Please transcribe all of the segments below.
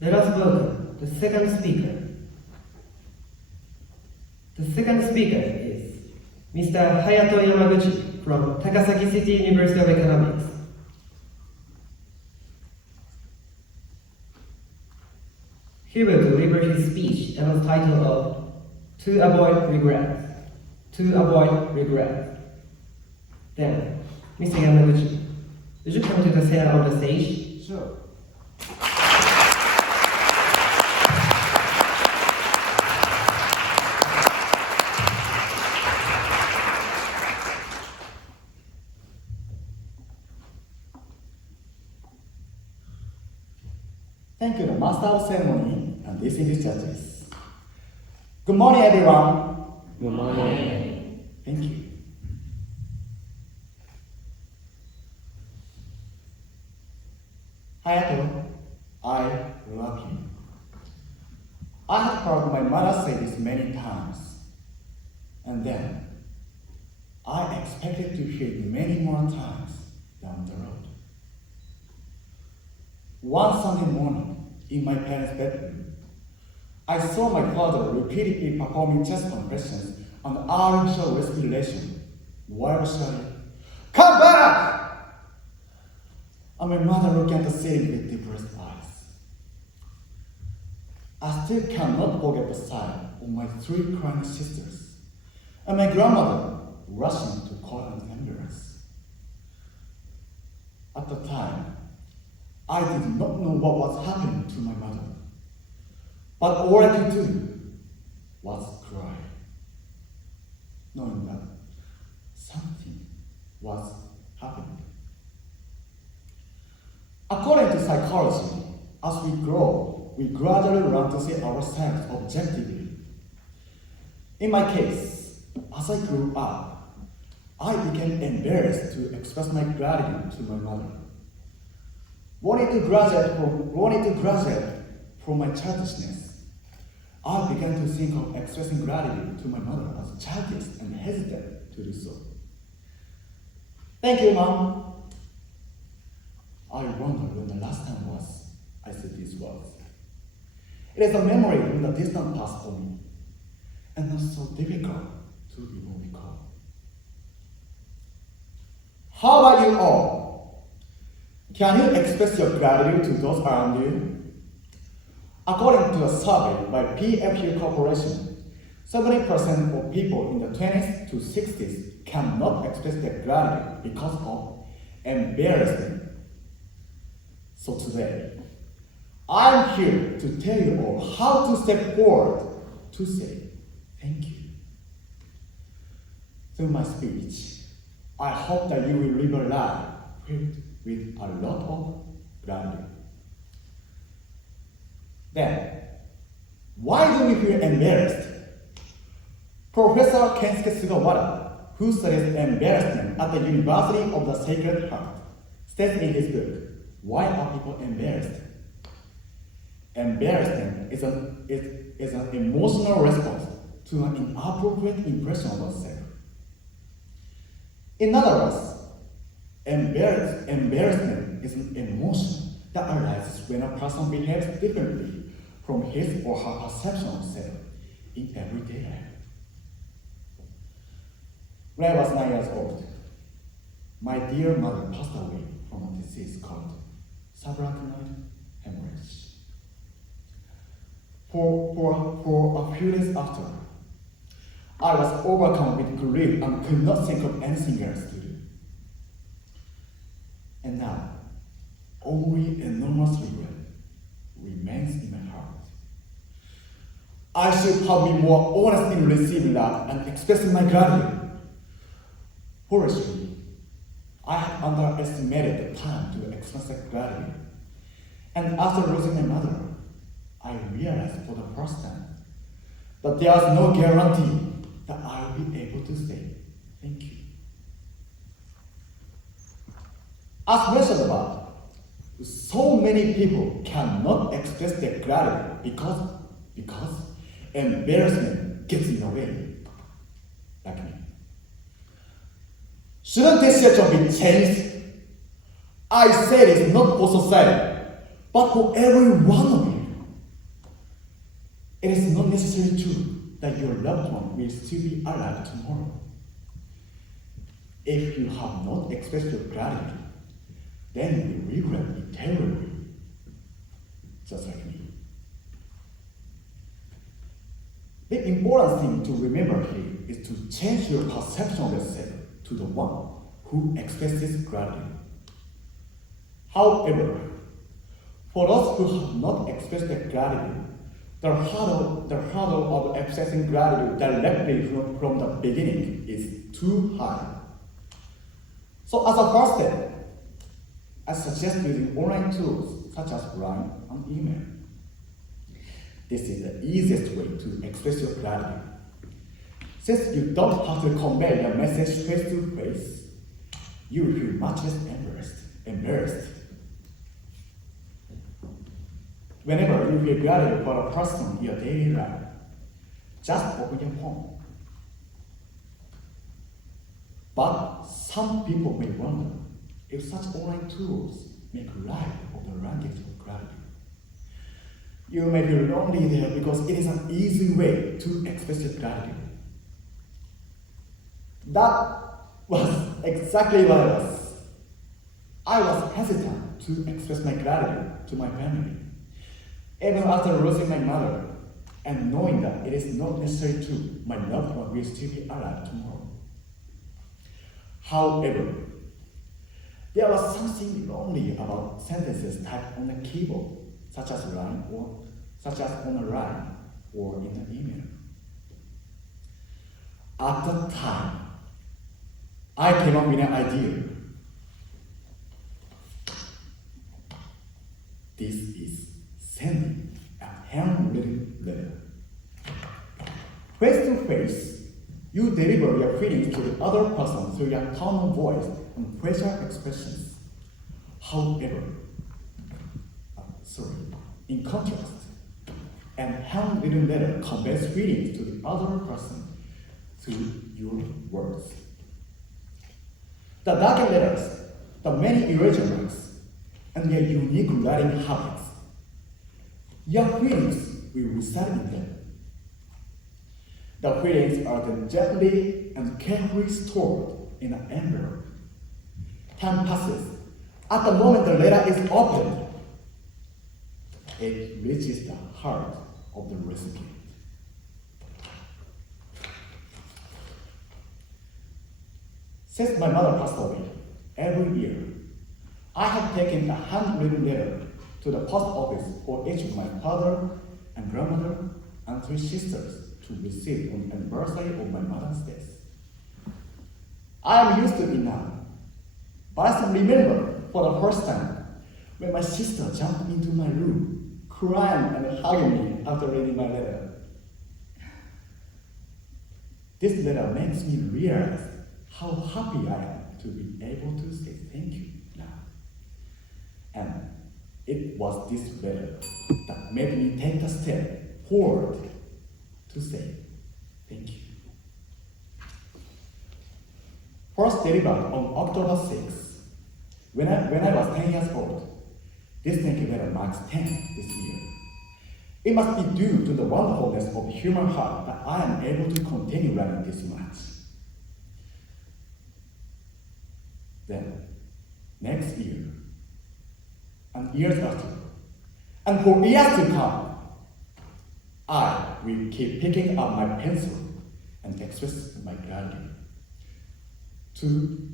Let us welcome the second speaker. The second speaker is Mr. Hayato Yamaguchi from Takasaki City University of Economics. He will deliver his speech under the title of To Avoid Regret. To Avoid Regret. Then, Mr. Yamaguchi, would you come to the center of the stage? Sure. Thank you, the Master of Ceremony and distinguished judges. Good morning, everyone. Good morning. Thank you. Hayato, I love you. I have heard my mother say this many times, and then I expected to hear it many more times down the road. One Sunday morning, in my parents' bedroom, I saw my father repeatedly performing chest compressions and artificial respiration while shouting, "Come back!" And my mother looked at the ceiling with depressed eyes. I still cannot forget the sight of my three crying sisters and my grandmother rushing to call an ambulance. At the time, I did not know what was happening to my mother, but all I could do was cry, knowing that something was happening. According to psychology, as we grow, we gradually learn to see ourselves objectively. In my case, as I grew up, I became embarrassed to express my gratitude to my mother. Wanting to graduate from my childishness, I began to think of expressing gratitude to my mother as childish and hesitant to do so. Thank you, Mom. I wonder when the last time was I said these words. It is a memory from the distant past for me, and not so difficult to even recall. How about you all? Can you express your gratitude to those around you? According to a survey by PFU Corporation, 70% of people in the 20s to 60s cannot express their gratitude because of embarrassment. So today, I'm here to tell you all how to step forward to say thank you. Through my speech, I hope that you will live a life filled with a lot of gratitude. Then, why do we feel embarrassed? Professor Kensuke Sugawara, who studies embarrassment at the University of the Sacred Heart, states in his book, "Why are people embarrassed?" Embarrassment is an emotional response to an inappropriate impression of oneself. In other words, embarrassment is an emotion that arises when a person behaves differently from his or her perception of self in everyday life. When I was 9 years old, my dear mother passed away from a disease called subarachnoid hemorrhage. For a few days after, I was overcome with grief and could not think of anything else to do. And now, only enormous regret remains in my heart. I should have been more honest in receiving love and expressing my gratitude. Foolishly, I had underestimated the time to express that gratitude. And after losing my mother, I realized for the first time that there is no guarantee that I will be able to say thank you. As mentioned above, so many people cannot express their gratitude because embarrassment gets in the way, like me. Shouldn't this situation be changed? I say this not for society, but for every one of you. It is not necessarily true that your loved one will still be alive tomorrow. If you have not expressed your gratitude, then you will regret it terribly, just like me. The important thing to remember here is to change your perception of yourself to the one who expresses gratitude. However, for those who have not expressed their gratitude, the hurdle of expressing gratitude directly from the beginning is too high. So as a first step, I suggest using online tools such as LINE and email. This is the easiest way to express your gratitude. Since you don't have to convey your message face to face, you will feel much less embarrassed. Whenever you feel gratitude for a person in your daily life, just open your phone. But some people may wonder if such online tools make light of the language of gratitude. You may be lonely there because it is an easy way to express your gratitude. That was exactly what I was. I was hesitant to express my gratitude to my family, even after losing my mother and knowing that it is not necessarily true my loved one will still be alive tomorrow. However, there was something lonely about sentences typed on the keyboard, such as on a line or in an email. At the time, I came up with an idea. This is sending a handwritten letter. Face to face, you deliver your feelings to the other person through your tone of voice and facial expressions. However, in contrast, an handwritten letter conveys feelings to the other person through your words. The darkened letters, the many eraser marks, and their unique writing habits, your feelings will reside in them. The feelings are then gently and carefully stored in an envelope. Time passes. At the moment the letter is opened, it reaches the heart of the recipient. Since my mother passed away, every year, I have taken a handwritten letter to the post office for each of my father and grandmother and 3 sisters to receive on the anniversary of my mother's death. I am used to it now, but I still remember for the first time when my sister jumped into my room, crying and hugging me after reading my letter. This letter makes me realize how happy I am to be able to say thank you now. And it was this letter that made me take a step forward to say thank you. First delivered on October 6th, when I was 10 years old. This thank you letter marks 10 this year. It must be due to the wonderfulness of the human heart that I am able to continue writing this much. Then, next year, and years after, and for years to come, I will keep picking up my pencil and express my gratitude to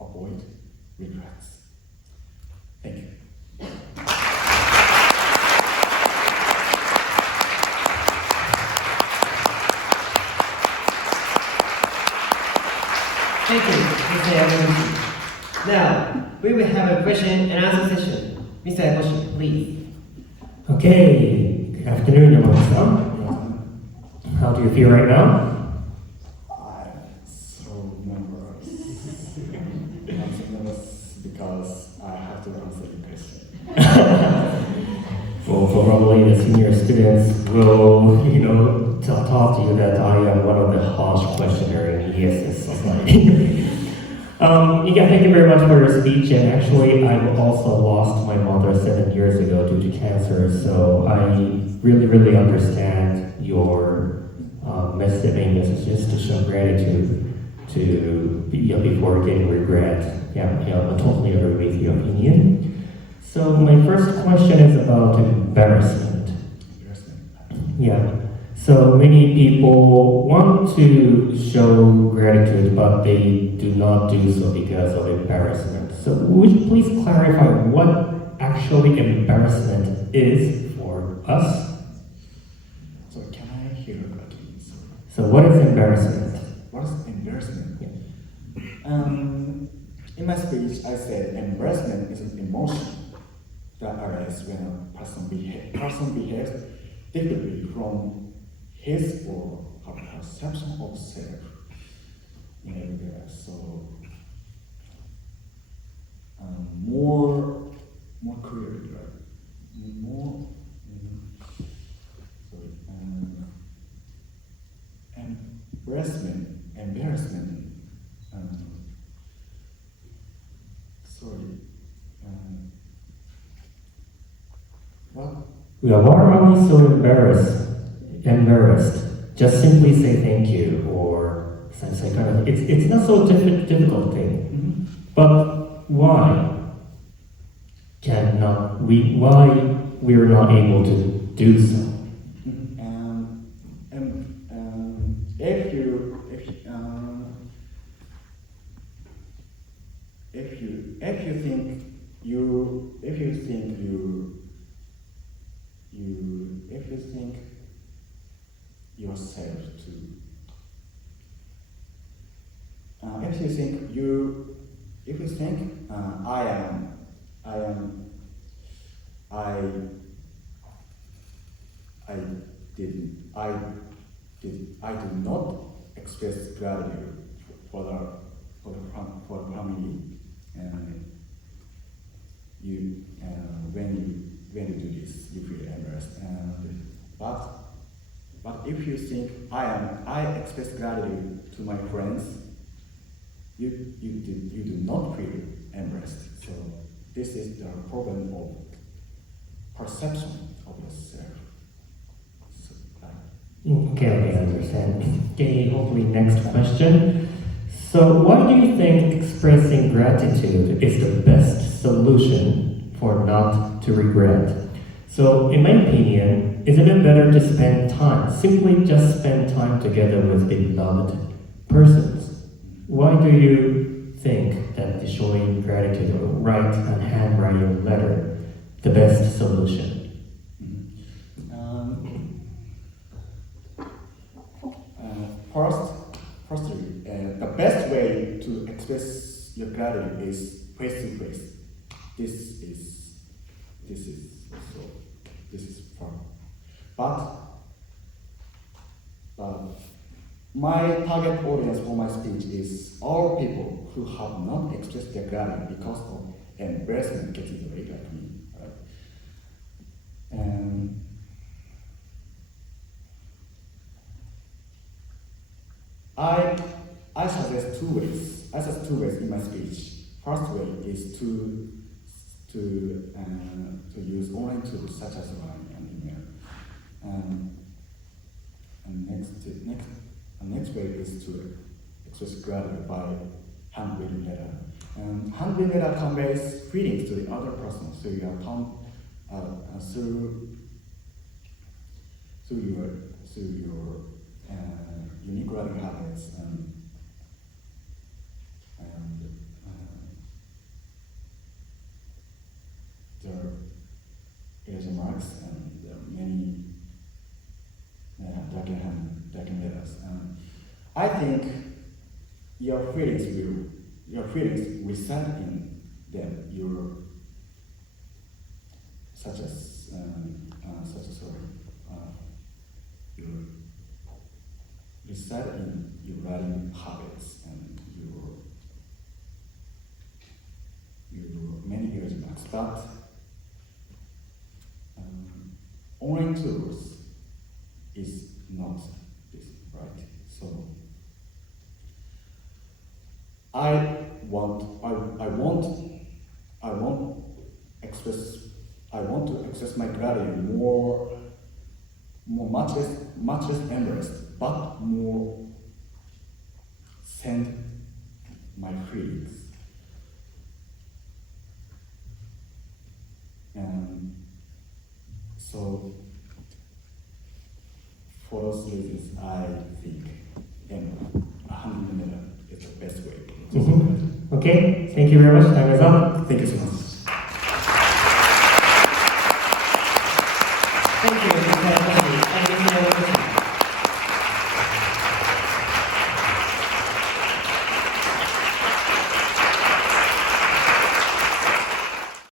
avoid regrets. Thank you. Thank you, Mr. Yamaguchi. Now, we will have a question and answer session. Mr. Yamaguchi, please. Okay, good afternoon, Yamaguchi. How do you feel right now? I'm so nervous. I'm so nervous because I have to answer the question. Well, probably the senior students will, talk to you that I am one of the harsh questioner in ESS society. Yeah, thank you very much for your speech. And actually, I've also lost my mother 7 years ago due to cancer. So I really understand your main messages to show gratitude to before getting regret. Yeah, I totally agree with your opinion. So my first question is about embarrassment. Yeah. So many people want to show gratitude, but they do not do so because of embarrassment. So would you please clarify what actually embarrassment is for us? So can I hear again? So what is embarrassment? What is embarrassment? In my speech, I said embarrassment is an emotion that arises when a person behaves differently from his or her perception of self in every way. So more clearly, right? More. Embarrassment. What? Yeah, why are we so embarrassed? Just simply say thank you or say kind of. It's not so difficult thing. Mm-hmm. But why we're not able to do so? If you think yourself to if you think I do not express gratitude for the family, and when you do this, you feel embarrassed. But if you think I express gratitude to my friends, you do not feel embarrassed. So this is the problem of perception of yourself. So, Okay, I understand. Okay, hopefully next question. So why do you think expressing gratitude is the best solution for not to regret? So in my opinion, isn't it better to simply just spend time together with beloved persons? Why do you think that showing gratitude or write a handwriting letter the best solution? Firstly, the best way to express your gratitude is face to face. This is fun. But my target audience for my speech is all people who have not expressed their gratitude because of embarrassment getting in the way like me. Right? And I suggest two ways. In my speech. First way is to use online tools such as line and email. Next way is to express gratitude by handwritten letter. And handwritten letter conveys feelings to the other person, so you are through your unique writing habits and the erasure marks and the many dark letters. I think your feelings reside in them. Your reside in your writing habits and your many erasure marks, but online tools is not this, right? So want to express my gratitude much less embarrassed, but more send my feelings. And so, for those reasons, I think 100 minutes is the best way. Okay, thank you very much. Time is up. Thank you so much.